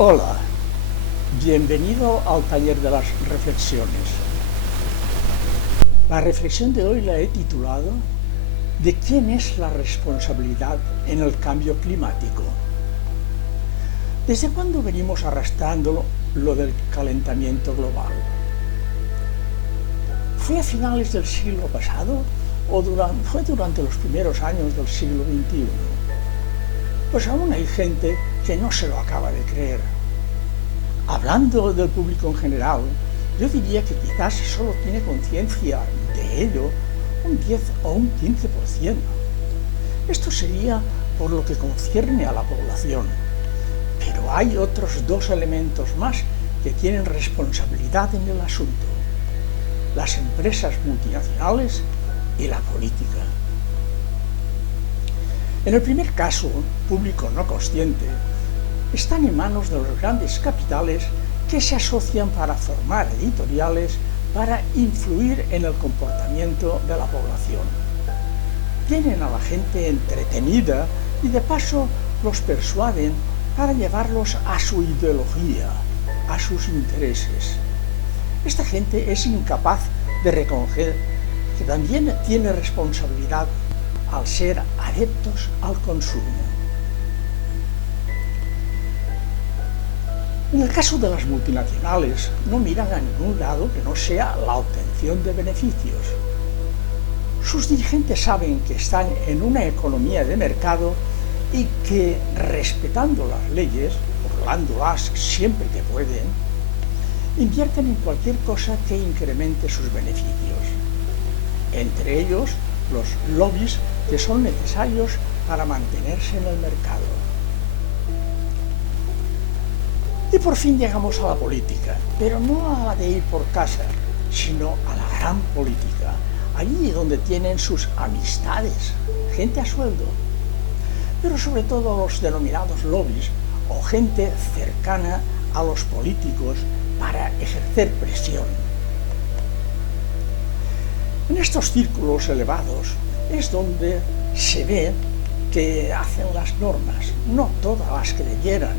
Hola, bienvenido al taller de las reflexiones. La reflexión de hoy la he titulado ¿De quién es la responsabilidad en el cambio climático? ¿Desde cuándo venimos arrastrando lo del calentamiento global? ¿Fue a finales del siglo pasado o fue durante los primeros años del siglo XXI? Pues aún hay gente que no se lo acaba de creer. Hablando del público en general, yo diría que quizás solo tiene conciencia de ello un 10 o un 15%. Esto sería por lo que concierne a la población. Pero hay otros dos elementos más que tienen responsabilidad en el asunto: las empresas multinacionales y la política. En el primer caso, público no consciente, están en manos de los grandes capitales que se asocian para formar editoriales para influir en el comportamiento de la población. Tienen a la gente entretenida y de paso los persuaden para llevarlos a su ideología, a sus intereses. Esta gente es incapaz de reconocer que también tiene responsabilidad al ser adeptos al consumo. En el caso de las multinacionales, no miran a ningún lado que no sea la obtención de beneficios. Sus dirigentes saben que están en una economía de mercado y que, respetando las leyes, burlándolas siempre que pueden, invierten en cualquier cosa que incremente sus beneficios. Entre ellos, los lobbies que son necesarios para mantenerse en el mercado. Y por fin llegamos a la política, pero no a la de ir por casa, sino a la gran política, allí donde tienen sus amistades, gente a sueldo, pero sobre todo los denominados lobbies o gente cercana a los políticos para ejercer presión. En estos círculos elevados es donde se ve que hacen las normas, no todas las que debieran,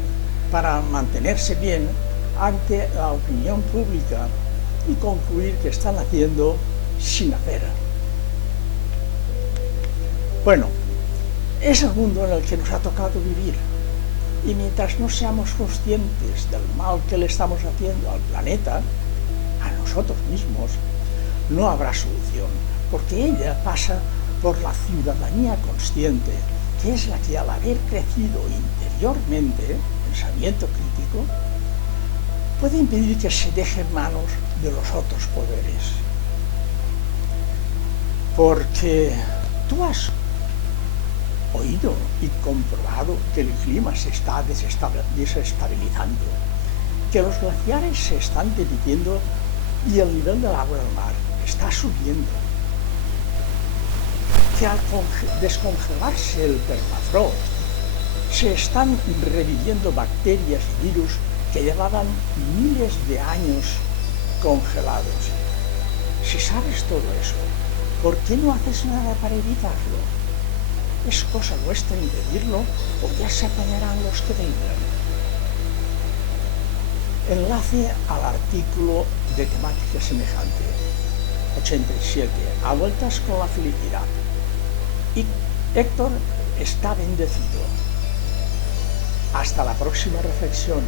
para mantenerse bien ante la opinión pública y concluir que están haciendo sin hacer. Bueno, es el mundo en el que nos ha tocado vivir, y mientras no seamos conscientes del mal que le estamos haciendo al planeta, a nosotros mismos, no habrá solución, porque ella pasa por la ciudadanía consciente, que es la que, al haber crecido interiormente, pensamiento crítico, puede impedir que se deje en manos de los otros poderes. Porque tú has oído y comprobado que el clima se está desestabilizando, que los glaciares se están derritiendo y el nivel del agua del mar está subiendo, que al descongelarse el permafrost se están reviviendo bacterias y virus que llevaban miles de años congelados. Si sabes todo eso, ¿por qué no haces nada para evitarlo? ¿Es cosa nuestra impedirlo o ya se apañarán los que vengan? Enlace al artículo de temática semejante, 87, a vueltas con la felicidad. Y Héctor está bendecido. Hasta la próxima reflexión.